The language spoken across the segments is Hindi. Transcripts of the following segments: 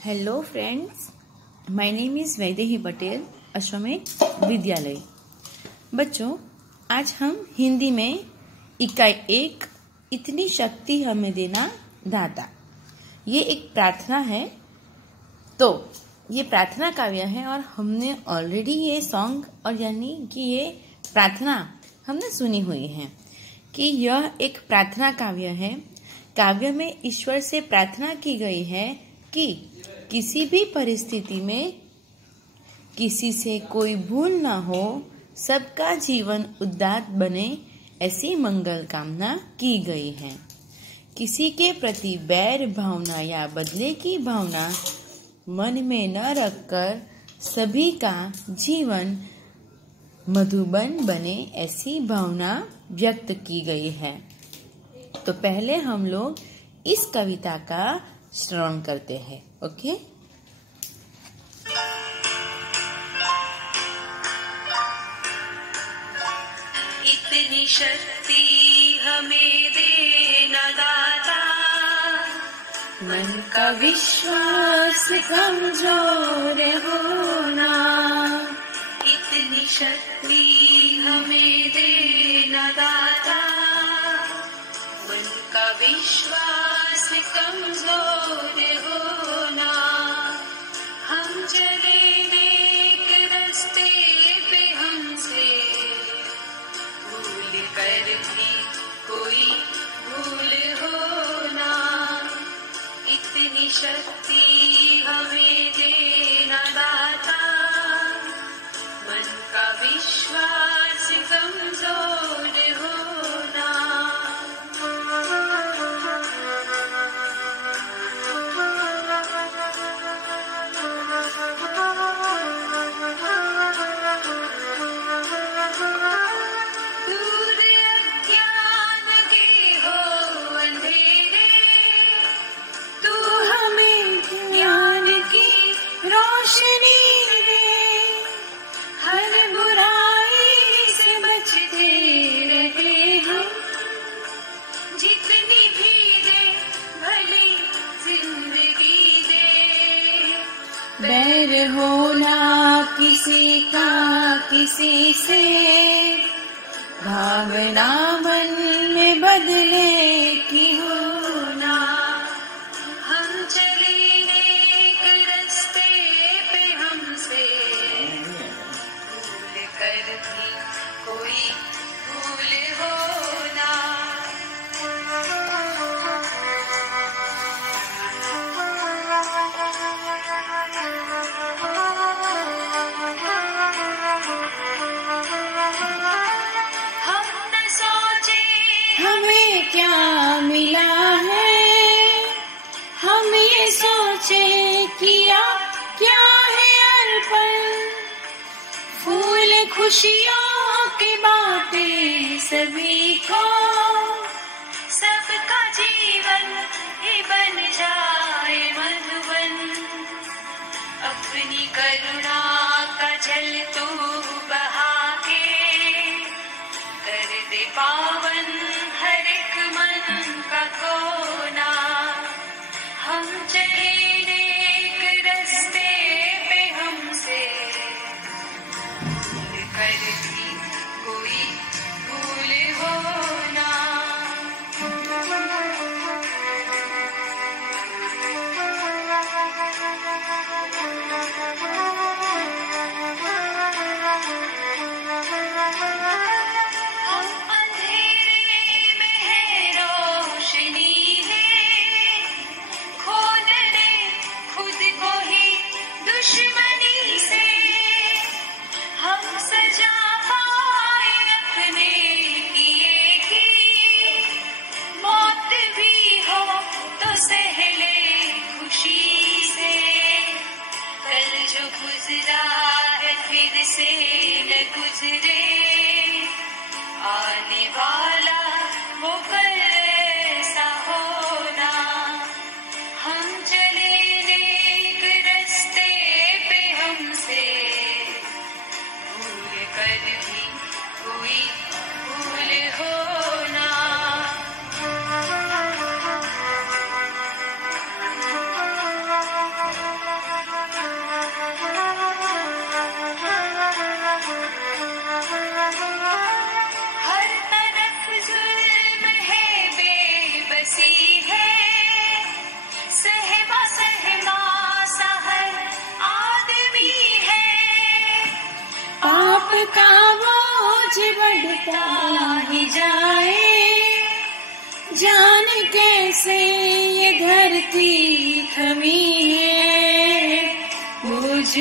Hello friends, my name is Vaidehi Patel, अश्वमेध विद्यालय। बच्चों, आज हम हिंदी में इकाई 1 इतनी शक्ति हमें देना दाता, ये एक प्रार्थना है। तो ये प्रार्थना काव्य है और हमने ऑलरेडी ये सॉन्ग और यानी कि ये प्रार्थना हमने सुनी हुई है कि यह एक प्रार्थना काव्य है। काव्य में ईश्वर से प्रार्थना की गई है कि किसी भी परिस्थिति में किसी से कोई भूल ना हो, सबका जीवन उदात्त बने, ऐसी मंगल कामना की गई है। किसी के प्रति बैर भावना या बदले की भावना मन में न रखकर सभी का जीवन मधुबन बने, ऐसी भावना व्यक्त की गई है। तो पहले हम लोग इस कविता का श्रवण करते हैं। ओके। इतनी शक्ति हमें देना दाता, मन का विश्वास कमजोर होना। इतनी शक्ति हमें देना दाता, मन का विश्वास कमजोर होना। हम चले नेक रास्ते पे, हमसे भूल कर भी कोई भूल होना। इतनी शक्ति हमें देना दाता, मन का विश्वास कमजोर होना। दूर अज्ञान के हो अंधेरे, तू हमें ज्ञान की रोशनी दे। हर बुराई से बचते रहे हम, जितनी भी दे भली जिंदगी दे। बैर होना किसी का किसी से, भावना मन में बदले की होना। हम चले नेक रास्ते पे, हमसे भूल कर भी कोई भूल होना। हम न सोचे हमें क्या मिला है, हम ये सोचे किया क्या है अर्पण। फूल खुशियों के बाटे सभी को, सबका जीवन ही बन जाए मधुबन। अपनी करुणा का जल तू बहा के, कर दे पावन हर एक मन का कोना। हम चले नेक रास्ते पे, हमसे भूल कर भी कोई भूल होना।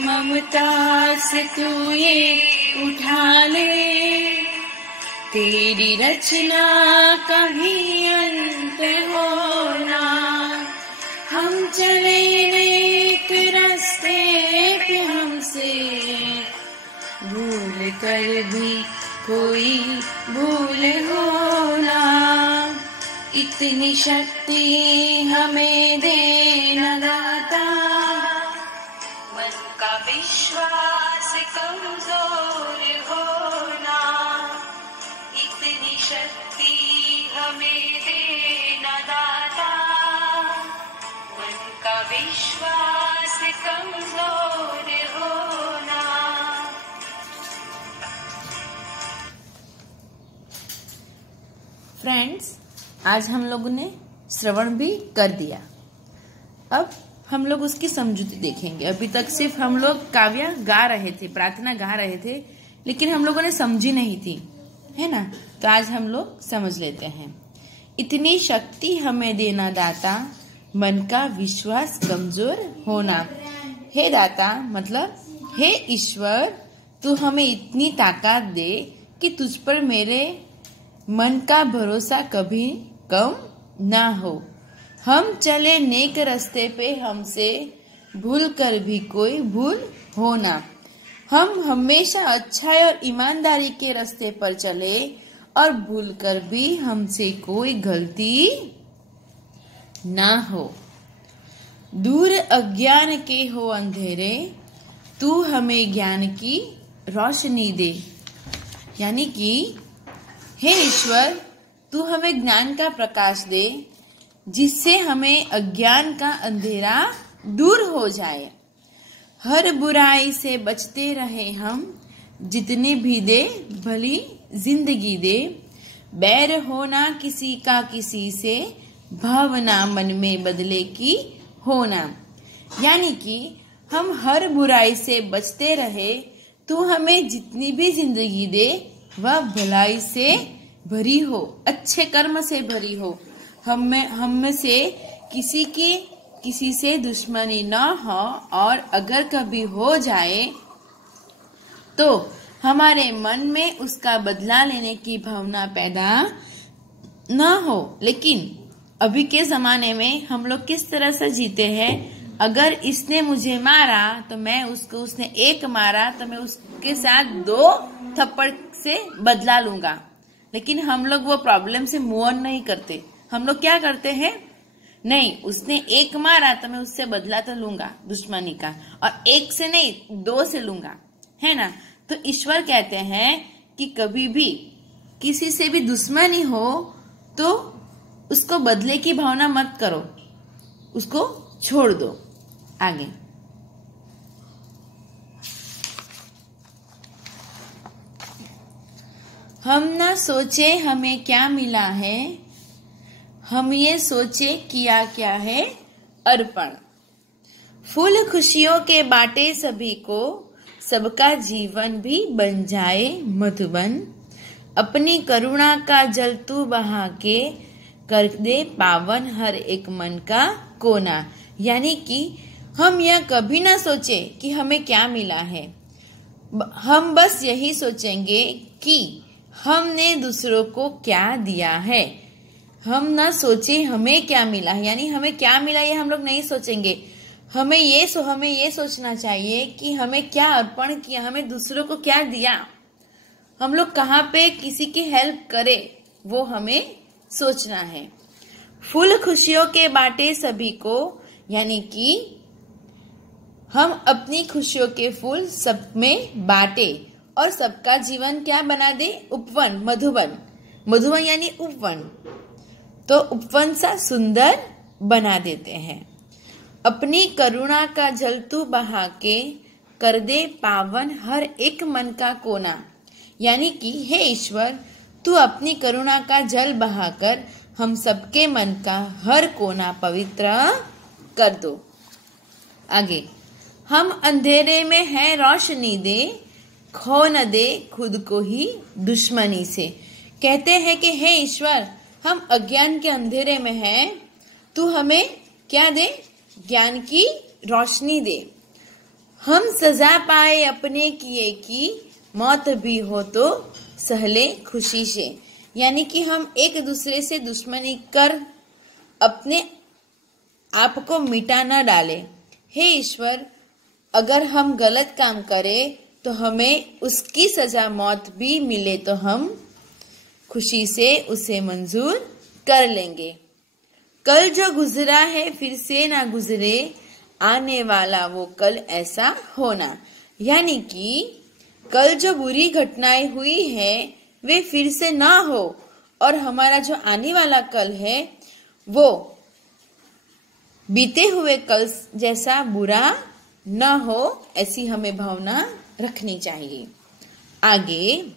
ममता से तू ये उठा ले, तेरी रचना का भी अंत होना। हम चले नेक रास्ते पे, हमसे भूल कर भी कोई भूल होना। इतनी शक्ति हमें देना दाता, मन का विश्वास कमजोर होना। इतनी शक्ति हमें देना दाता, मन का विश्वास कमजोर होना। फ्रेंड्स, आज हम लोगों ने श्रवण भी कर दिया। अब हम लोग उसकी समझूती देखेंगे। अभी तक सिर्फ हम लोग काव्य गा रहे थे, प्रार्थना गा रहे थे, लेकिन हम लोगों ने समझी नहीं थी, है ना। तो आज हम लोग समझ लेते हैं। इतनी शक्ति हमें देना दाता, मन का विश्वास कमजोर होना। हे दाता मतलब हे ईश्वर, तू हमें इतनी ताकत दे कि तुझ पर मेरे मन का भरोसा कभी कम ना हो। हम चले नेक रास्ते पे, हमसे भूल कर भी कोई भूल होना। हम हमेशा अच्छाई और ईमानदारी के रास्ते पर चले और भूल कर भी हमसे कोई गलती ना हो। दूर अज्ञान के हो अंधेरे, तू हमें ज्ञान की रोशनी दे। यानी कि हे ईश्वर, तू हमें ज्ञान का प्रकाश दे, जिससे हमें अज्ञान का अंधेरा दूर हो जाए। हर बुराई से बचते रहे हम, जितने भी दे भली जिंदगी दे। बैर होना किसी का किसी से, भावना मन में बदले की होना। यानी कि हम हर बुराई से बचते रहे, तू हमें जितनी भी जिंदगी दे वह भलाई से भरी हो, अच्छे कर्म से भरी हो। हम से किसी से दुश्मनी न हो, और अगर कभी हो जाए तो हमारे मन में उसका बदला लेने की भावना पैदा न हो। लेकिन अभी के जमाने में हम लोग किस तरह से जीते हैं? अगर इसने मुझे मारा तो मैं उसको, उसने एक मारा तो मैं उसके साथ 2 थप्पड़ से बदला लूंगा। लेकिन हम लोग वो प्रॉब्लम से मूव ऑन नहीं करते। हम लोग क्या करते हैं? नहीं, उसने एक मारा तो मैं उससे बदला तो लूंगा दुश्मनी का, और 1 से नहीं 2 से लूंगा, है ना। तो ईश्वर कहते हैं कि कभी भी किसी से भी दुश्मनी हो तो उसको बदले की भावना मत करो, उसको छोड़ दो। आगे हम ना सोचे हमें क्या मिला है, हम ये सोचे किया क्या है अर्पण। फूल खुशियों के बाटे सभी को, सबका जीवन भी बन जाए मधुबन। अपनी करुणा का जल तू बहा के, कर दे पावन हर एक मन का कोना। यानी कि हम यह कभी ना सोचे कि हमें क्या मिला है, हम बस यही सोचेंगे कि हमने दूसरों को क्या दिया है। हम ना सोचे हमें क्या मिला है, यानी हमें क्या मिला ये हम लोग नहीं सोचेंगे। हमें ये सोचना चाहिए कि हमें क्या अर्पण किया, हमें दूसरों को क्या दिया, हम लोग कहाँ पे किसी की हेल्प करे, वो हमें सोचना है। फूल खुशियों के बाटे सभी को, यानी कि हम अपनी खुशियों के फूल सब में बांटे और सबका जीवन क्या बना दे? उपवन, मधुवन। मधुवन यानी उपवन, तो उपवन सा सुंदर बना देते हैं। अपनी करुणा का जल तू बहा के, कर दे पावन हर एक मन का कोना। यानी कि हे ईश्वर, तू अपनी करुणा का जल बहाकर हम सबके मन का हर कोना पवित्र कर दो। आगे, हम अंधेरे में है रोशनी दे, खो न दे खुद को ही दुश्मनी से। कहते हैं कि हे ईश्वर, हम अज्ञान के अंधेरे में हैं, तू हमें क्या दे? ज्ञान की रोशनी दे। हम सजा पाए अपने किए की, मौत भी हो तो सहले खुशी से। यानी कि हम एक दूसरे से दुश्मनी कर अपने आप को मिटा न डाले। हे ईश्वर, अगर हम गलत काम करें तो हमें उसकी सजा मौत भी मिले तो हम खुशी से उसे मंजूर कर लेंगे। कल जो गुजरा है फिर से ना गुजरे, आने वाला वो कल ऐसा होना। यानी कि कल जो बुरी घटनाएं हुई है वे फिर से ना हो और हमारा जो आने वाला कल है वो बीते हुए कल जैसा बुरा न हो, ऐसी हमें भावना रखनी चाहिए। आगे,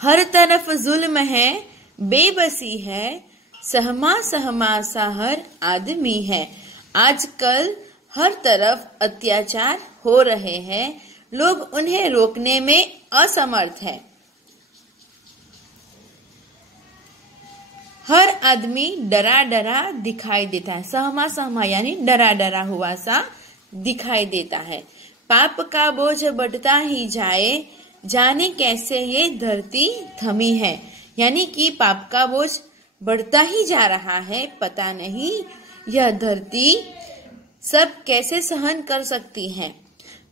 हर तरफ जुल्म है, बेबसी है, सहमा सहमा सा हर आदमी है। आजकल हर तरफ अत्याचार हो रहे हैं, लोग उन्हें रोकने में असमर्थ है। हर आदमी डरा डरा दिखाई देता है। सहमा सहमा यानी डरा डरा हुआ सा दिखाई देता है। पाप का बोझ बढ़ता ही जाए, जाने कैसे ये धरती थमी है। यानी कि पाप का बोझ बढ़ता ही जा रहा है, पता नहीं यह धरती सब कैसे सहन कर सकती है।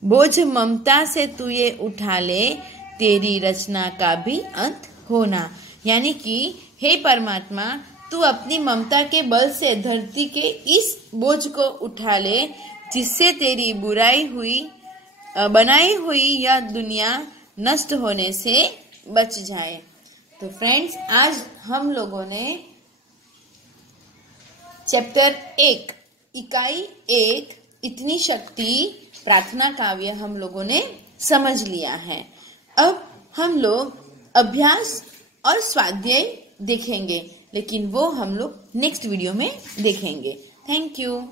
बोझ ममता से तू ये उठा ले, तेरी रचना का भी अंत होना। यानी कि हे परमात्मा, तू अपनी ममता के बल से धरती के इस बोझ को उठा ले, जिससे तेरी बनाई हुई यह दुनिया नष्ट होने से बच जाए। तो फ्रेंड्स, आज हम लोगों ने चैप्टर 1 इकाई 1 इतनी शक्ति प्रार्थना काव्य हम लोगों ने समझ लिया है। अब हम लोग अभ्यास और स्वाध्याय देखेंगे, लेकिन वो हम लोग नेक्स्ट वीडियो में देखेंगे। Thank you.